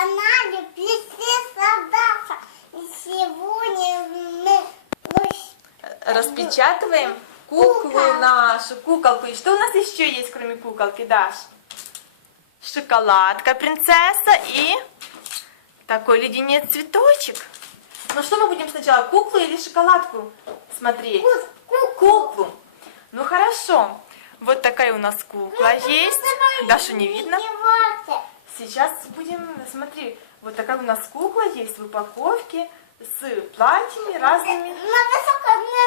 канале Принцесса Даша. И сегодня мы Распечатываем куклу нашу, куколку. И что у нас еще есть, кроме куколки, Даш? Шоколадка принцесса и такой леденец-цветочек. Ну что мы будем сначала, куклу или шоколадку смотреть? Куклу. Ну хорошо. Вот такая у нас кукла есть. Дашу не видно. Сейчас будем, смотри, вот такая у нас кукла есть в упаковке с платьями разными,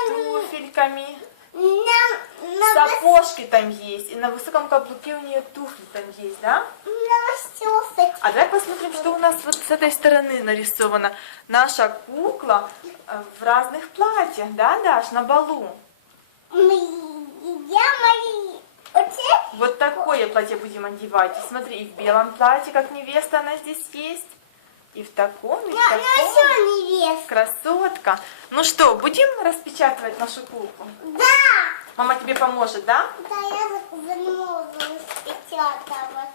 туфельками. Сапожки там есть, и на высоком каблуке у нее туфли там есть, да? А давай посмотрим, что у нас вот с этой стороны нарисовано. Наша кукла в разных платьях, да, Даш, на балу? Вот такое платье будем одевать. И смотри, и в белом платье, как невеста, она здесь есть. И в таком, и в таком. Красотка. Ну что, будем распечатывать нашу куклу? Да! Мама тебе поможет, да? Да, я не могу распечатывать.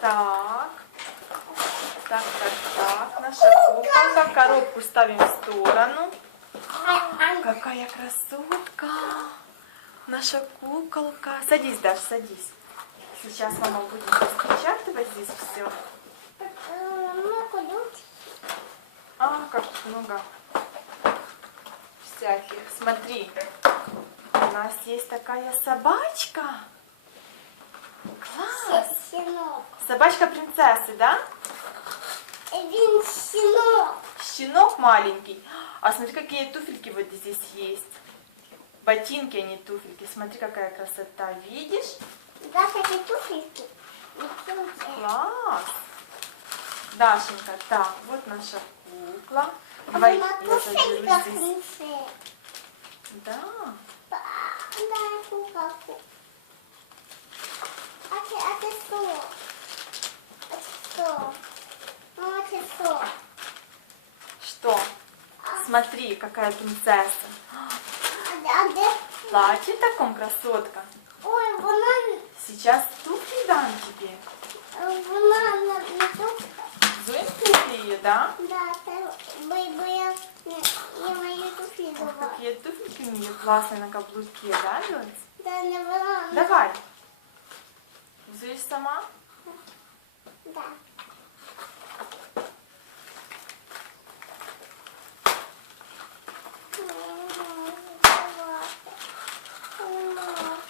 Так. Наша куколка. Коробку ставим в сторону. Какая красотка. Наша куколка. Садись, Даш, садись. Сейчас мама будет распечатывать здесь все. Как много всяких. Смотри, у нас есть такая собачка. Класс. Щенок. Собачка принцессы, да? Щенок. Щенок маленький. А смотри, какие туфельки вот здесь есть. Ботинки, а не туфельки. Смотри, какая красота. Видишь? Да, такие туфельки. Класс. Дашенька, так, вот наша кукла. Давай я заберу здесь. Да. Дай куколку. А ты что? Мама, ты что? Что? Смотри, какая принцесса. А Платье в таком, красотка. ой, вона Сейчас туфли дам тебе. не тут. Зоим туфли ее, да? Да, бо я мою туфли Ох, давай. какие туфельки у нее классные на каблуке, да, Лёнь? Да, не вона. Давай. Взуешь сама? Да.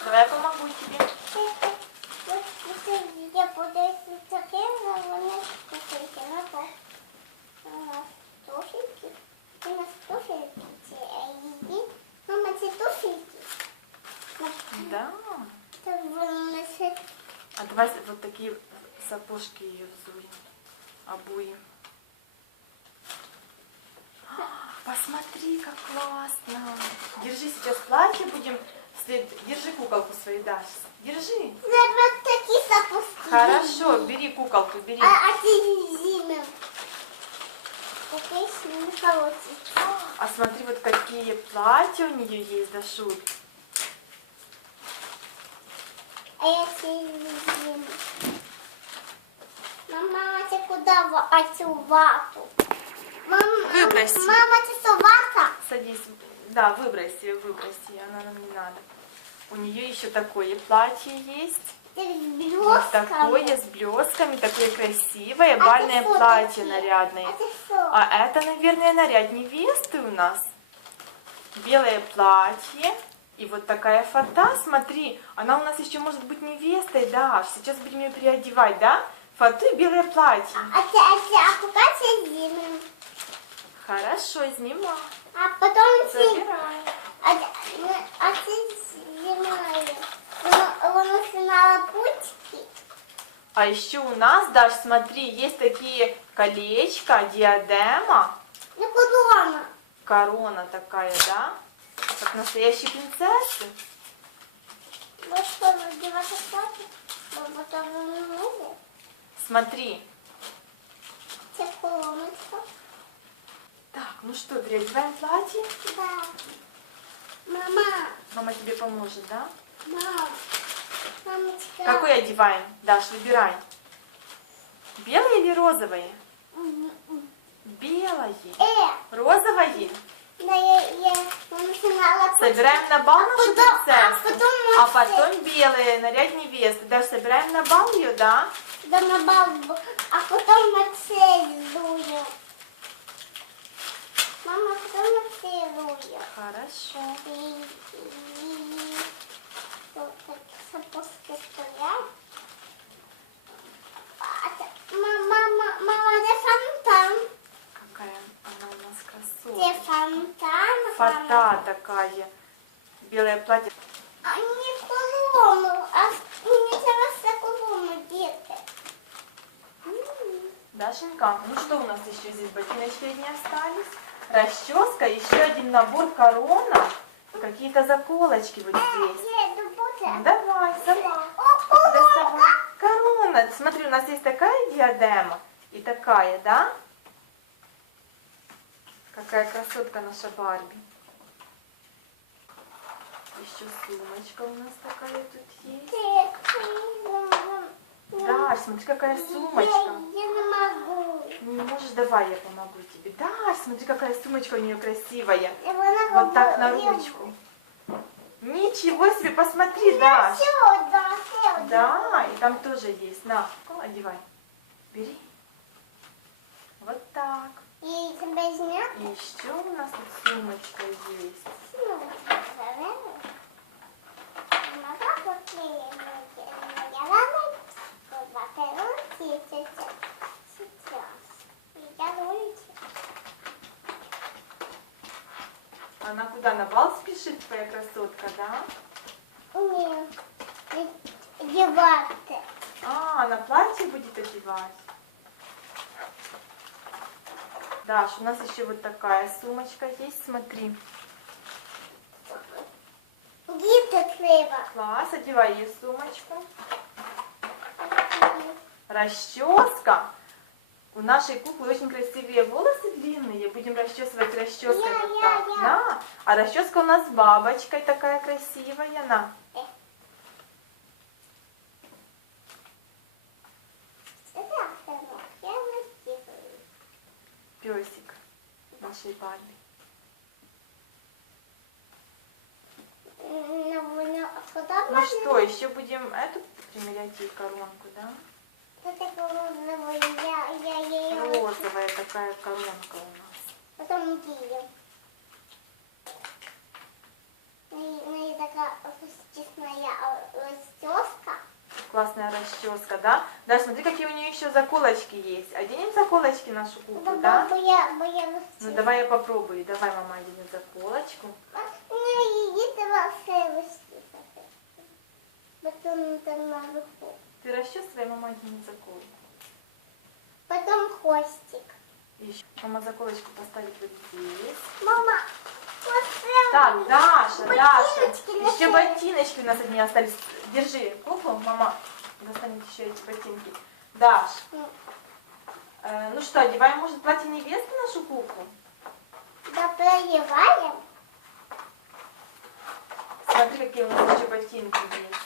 Давай я помогу тебе. Я буду таке, вони туфельки на пол. У нас туфельки. У нас туфельки. Мама, це туфельки. Да. Це вони ще. А давай вот такие сапожки ее взуем. Обуем. Посмотри, как классно. Держи сейчас платье, будем... Держи куколку свою, Даш. Держи. Вот такі запуски. Хорошо, бери куколку, бери. А ти зимем. Такий не хороший. А смотри, вот какие платья у нее есть, Дашуль. А я зимем. Мама, це куди оцю вату? Выбрось. Мама, це що вата? Садись. Да, выбрось ее, она нам не надо. У нее еще такое платье есть. Це з Вот блесками. такое с блесками, такое красивое, А бальное це що платье таке? нарядное. А це що? А это, наверное, наряд невесты у нас. Белое платье. И вот такая фата, смотри, она у нас еще может быть невестой, да. Сейчас будем ее переодевать, да? Фату и белое платье. А куди це зимем? Хорошо, снимаю. А потім ці... Забираю. А це зимою. Воно снимало пучки. А еще у нас, Даш, смотри, есть такие колечко, диадема, Ну, корона. корона такая, да? Как настоящей принцессы. Ну що, надівати платье? Бо потім не можу. Смотри. Це короночка. Так, ну что, переодеваем платье? Да. Мама, Мама тебе поможет, да? мама, Мамочка. Какой одеваем? Даш, выбирай. Белые или розовые? Белые. Розовые. Да, я начинала. Собираем на бал нашу принцессу. А мы потом белые, наряд невесты. Даш, собираем на бал ее, да? Да, на балбу. А потом мы целуем. Мама, потом мы целуем. Хорошо. И вот так сапожки стоят. Мама, где фонтан? Какая она у нас Где красотка. фонтан? Фата такая. Белое платье. А не колому, а не зараз колому, дети. Дашенька, ну что у нас еще здесь? Ботиночки одни остались. Расческа, еще один набор корона. Какие-то заколочки вот здесь. Давай, сама. Доставай. Корона. Смотри, у нас есть такая диадема и такая, да? Какая красотка наша Барби. Еще сумочка у нас такая тут есть. Да, смотри, какая сумочка. Я не могу. Не можешь? Давай я помогу тебе. Да, смотри, какая сумочка у нее красивая. Вот Вот так на ручку. Ничего себе, посмотри, Даш. Да, и там тоже есть. На, одевай. Бери. Вот так. И тебя снят? И еще у нас тут сумочка есть. Она куда, на бал спешит, твоя красотка, да? Нет, деваться. А, она платье будет одевать. Даш, у нас еще вот такая сумочка есть, смотри. Діти треба. Класс, одевай ей сумочку. Расческа. У нашей куклы очень красивые волосы длинные. Будем расчесывать расческой вот так. На. А расческа у нас с бабочкой такая красивая. На. Песик нашей Барби. Ну что, еще будем эту примерять ей коронку, да? Розовая такая коронка у нас. Потом діє. Ну, така честная расческа. Классная расческа, да? Да, смотри, какие у нее еще заколочки есть. Оденем заколочки нашу куклу, да? Ну давай я попробую. Давай, мама, оденем заколочку. Потом там наверху. Ты расчесывай, мама оденет заколку. Потом хвостик. Еще мама заколочку поставит вот здесь. Мама, Так, Даша, Даша, ботиночки на еще ботиночки у нас одни остались. Держи куклу, мама достанет еще эти ботинки. Даш, ну что, одеваем, может, платье невесты нашу куклу? Да, проливаем. Смотри, какие у нас еще ботинки есть.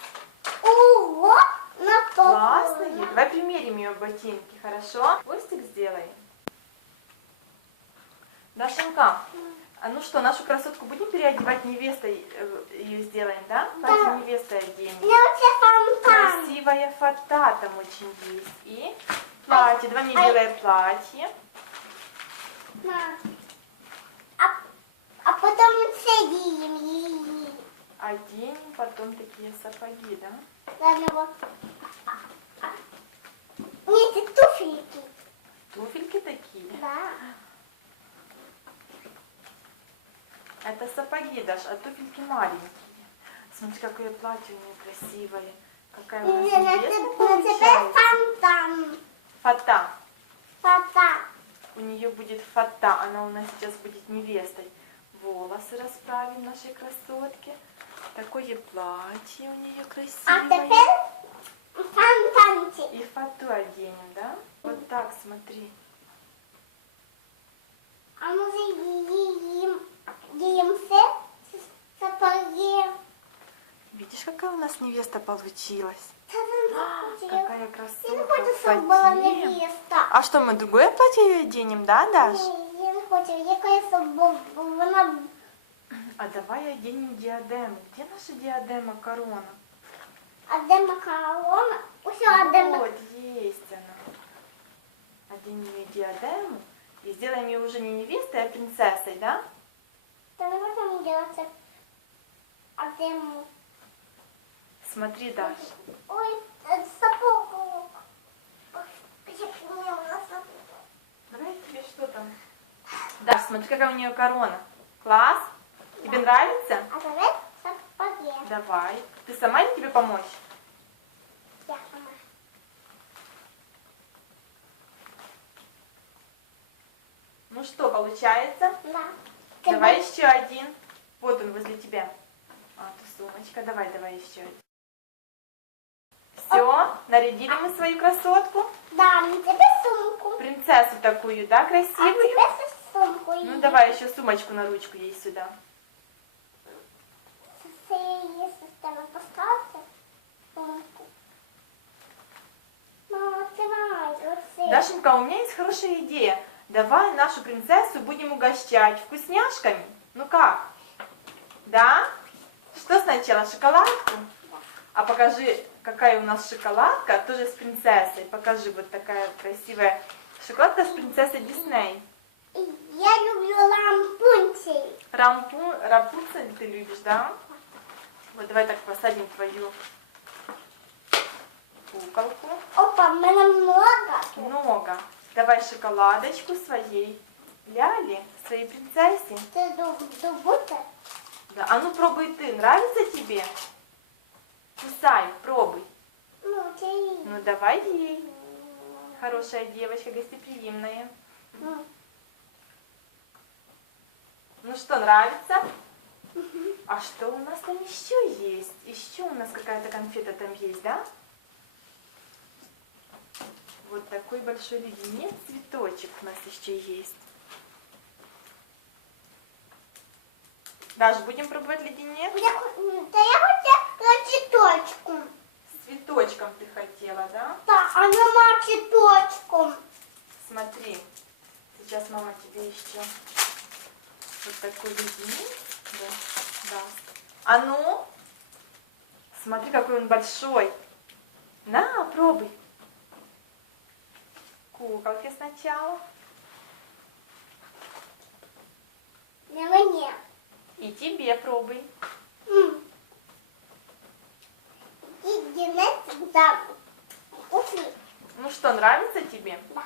Ого, на пол. Классные. Давай примерим ее ботинки, хорошо? Хвостик сделаем. Дашенька, а ну что, нашу красотку будем переодевать невестой, ее сделаем, да? Платье невесты оденем. Фонтан. Красивая фата там очень есть. И платье. Давай мне белое платье. А потом садим. Оденем потом такие сапоги, да? Нет, это туфельки. Туфельки такие. Да. Это сапоги, Даш, а туфельки маленькие. Смотри, какое платье у нее красивое. Какая у нас невеста получается. Фонтан. Фата. Фата. У нее будет фата, она у нас сейчас будет невестой. Волосы расправим нашей красотке. Такое платье у нее А красивое. теперь фонтанчик. И фату оденем, да? Вот так, смотри. А мы же едим все сапоги. Видишь, какая у нас невеста получилась? Та він захотів. Какая Він красотка. хоче, в щоб була фате. невеста. А что, мы другое платье ей оденем, да, Даш? Ні, він хоче, якої щоб вона... А давай оденем диадему. Где наша диадема, корона? А де макарона? Усе, а де макарона? Вот, есть она. Оденем ей диадему и сделаем ее уже не невестой, а принцессой, да? Та не можемо робити. А де ми? Смотри, Даш. Ой, сапог. Як мені у нас сапог. Давай тебе что там? Даш, смотри, какая у нее корона. Класс? Тебе нравится? А давай сапоги. Давай. Ты сама или тебе помочь? Я сама. Ну что, получается? Да. Давай еще один. Вот он возле тебя. А, tu сумочка. Давай еще один. Все, нарядили мы свою красотку. Да, мне тебе сумку. Принцессу такую, да, А красивую? тебе сумку. Ну давай еще сумочку на ручку ей сюда. Це її система поставте. Сумку. Мама, давай. Дашенька, у меня есть хорошая идея. Давай нашу принцессу будем угощать вкусняшками. Ну как? Да? Что сначала, шоколадку? А покажи, какая у нас шоколадка, тоже с принцессой. Покажи, вот такая красивая шоколадка с принцессой Дисней. Я люблю лампунцель. Рапунцель ты любишь, да? Вот давай так посадим твою куколку. Опа, в мене много. Много. Давай шоколадочку своей Ляле, своей принцессе. Ти добуте? Да. А ну пробуй ты, нравится тебе? Кусай, пробуй. Ну, це її. Ну давай ей. Хорошая девочка, гостеприимная. Ну что, нравится? А что у нас там еще есть? Еще у нас какая-то конфета там есть, да? Вот такой большой леденец, цветочек у нас еще есть. Даш, будем пробовать леденец? Та я хотіла цвіточку. С цветочком ты хотела, да? Та, а нема цвіточком. Смотри, сейчас мама тебе еще вот такой леденец даст. А ну, смотри, какой он большой. На, пробуй. Куколки сначала. Не мені. И тебе пробуй. І дінець за кухні. Ну что, нравится тебе? Да.